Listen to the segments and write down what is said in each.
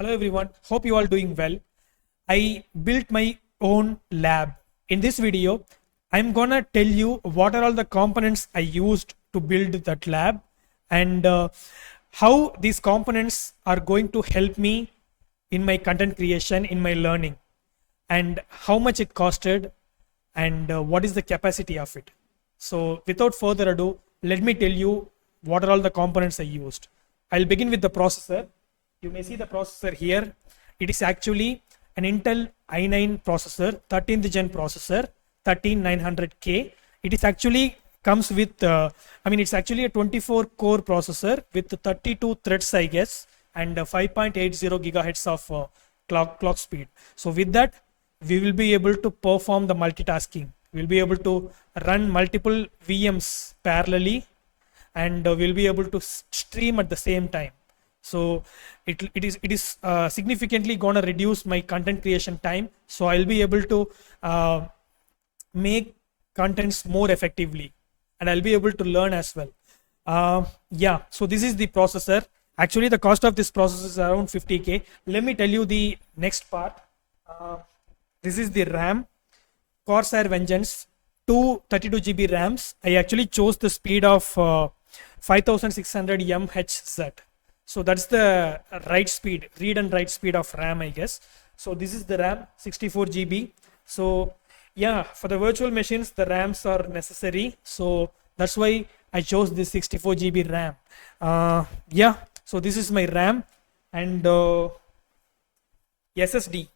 Hello everyone, hope you all doing well. I built my own lab. In this video, I'm gonna tell you what are all the components I used to build that lab and how these components are going to help me in my content creation, in my learning, and how much it costed and what is the capacity of it. So without further ado, let me tell you what are all the components I used. I'll begin with the processor. You may see the processor here. It is actually an Intel i9 processor, 13th gen processor, 13900K. It is actually comes with, it's actually a 24 core processor with 32 threads, I guess, and 5.80 gigahertz of clock speed. So with that, we will be able to perform the multitasking. We'll be able to run multiple VMs parallelly, and we'll be able to stream at the same time. So it is significantly gonna reduce my content creation time. So I'll be able to make contents more effectively, and I'll be able to learn as well. Yeah, so this is the processor. Actually, the cost of this processor is around 50K. Let me tell you the next part. This is the RAM, Corsair Vengeance, two 32GB RAMs. I actually chose the speed of 5600 mHz. So that's the read and write speed of RAM, I guess. So this is the RAM, 64GB. So yeah, for the virtual machines, the RAMs are necessary. So that's why I chose this 64GB RAM. Yeah, so this is my RAM and SSD,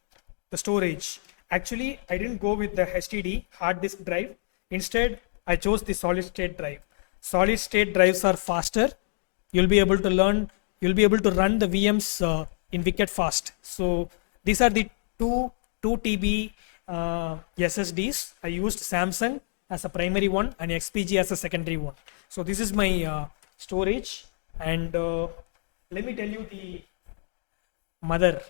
the storage. Actually, I didn't go with the HDD, hard disk drive. Instead, I chose the solid state drive. Solid state drives are faster. You'll be able to run the VMs in wicked fast. So these are the two TB SSDs. I used Samsung as a primary one and XPG as a secondary one. So this is my storage, and let me tell you the motherboard.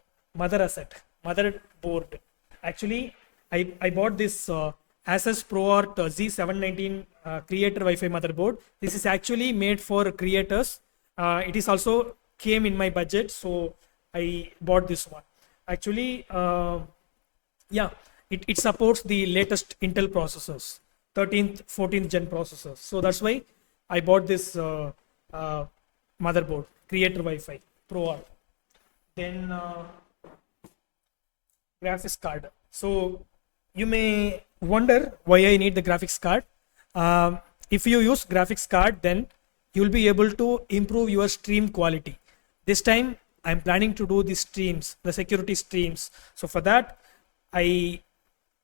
Actually, I bought this Asus ProArt Z719 Creator Wi-Fi motherboard. This is actually made for creators. It is also came in my budget, so I bought this one. Actually, yeah, it supports the latest Intel processors, 13th, 14th gen processors. So that's why I bought this motherboard, Creator Wi-Fi ProArt. Then graphics card. So you may wonder why I need the graphics card. If you use graphics card, then you'll be able to improve your stream quality. This time I'm planning to do the streams, the security streams. So for that, I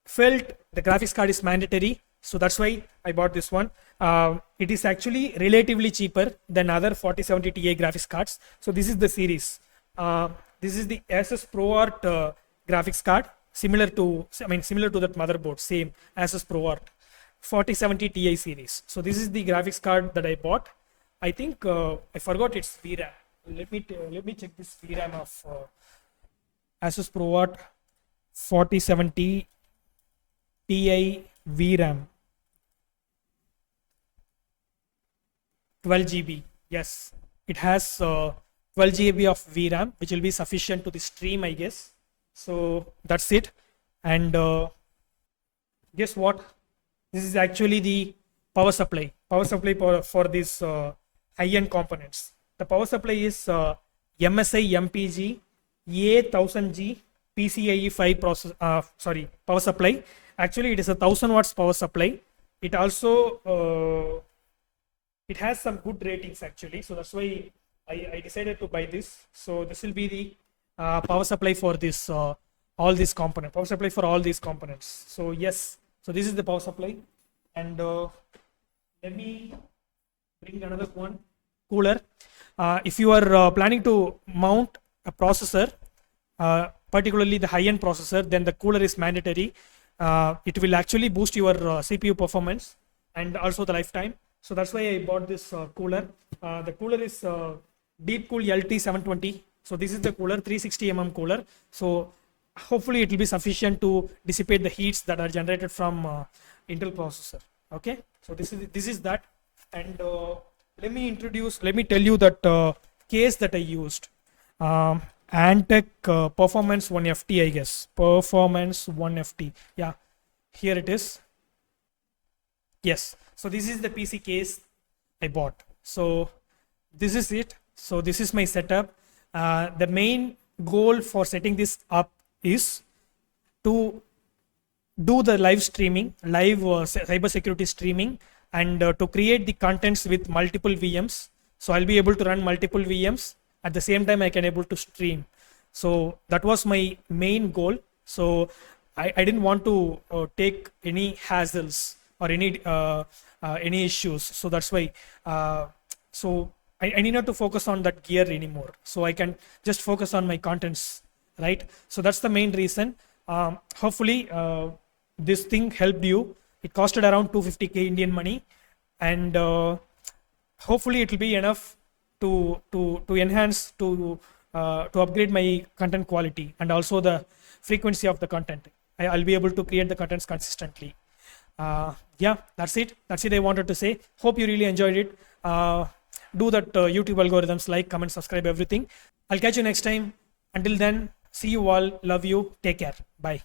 felt the graphics card is mandatory. So that's why I bought this one. It is actually relatively cheaper than other 4070 Ti graphics cards. So this is the series. This is the Asus ProArt graphics card, similar to that motherboard, same Asus ProArt 4070 Ti series. So this is the graphics card that I bought. I think I forgot its VRAM. Let me check this VRAM of Asus ProArt 4070 Ti VRAM. 12GB. Yes, it has 12GB of VRAM, which will be sufficient to the stream, I guess. So that's it. And guess what? This is actually the power supply. For these high-end components. The power supply is MSI MPG A1000G PCIe 5 power supply. Actually, it is a 1000 watts power supply. It also it has some good ratings actually. So that's why I decided to buy this. So this will be the power supply for this all these components. Power supply for all these components. So yes. So this is the power supply, and let me bring another one. Cooler. If you are planning to mount a processor, particularly the high-end processor, then the cooler is mandatory. It will actually boost your CPU performance and also the lifetime. So that's why I bought this cooler. The cooler is Deepcool LT720. So this is the cooler, 360 cooler. So hopefully it will be sufficient to dissipate the heats that are generated from Intel processor. Okay, so this is that. And let me tell you that case that I used. Antec Performance 1FT, I guess. Performance 1FT. Yeah, here it is. Yes. So this is the PC case I bought. So this is it. So this is my setup. The main goal for setting this up is to do the live streaming, live cyber security streaming, and to create the contents with multiple VMs. So I'll be able to run multiple VMs at the same time I can able to stream. So that was my main goal. So I didn't want to take any hassles or any issues. So that's why. So I need not to focus on that gear anymore. So I can just focus on my contents, right? So that's the main reason. Hopefully this thing helped you. It costed around 250K Indian money, and hopefully it will be enough to enhance to upgrade my content quality and also the frequency of the content. I'll be able to create the contents consistently. Yeah, that's it. That's it I wanted to say. Hope you really enjoyed it. Do that YouTube algorithms, like, comment, subscribe, everything. I'll catch you next time. Until then, see you all. Love you. Take care. Bye.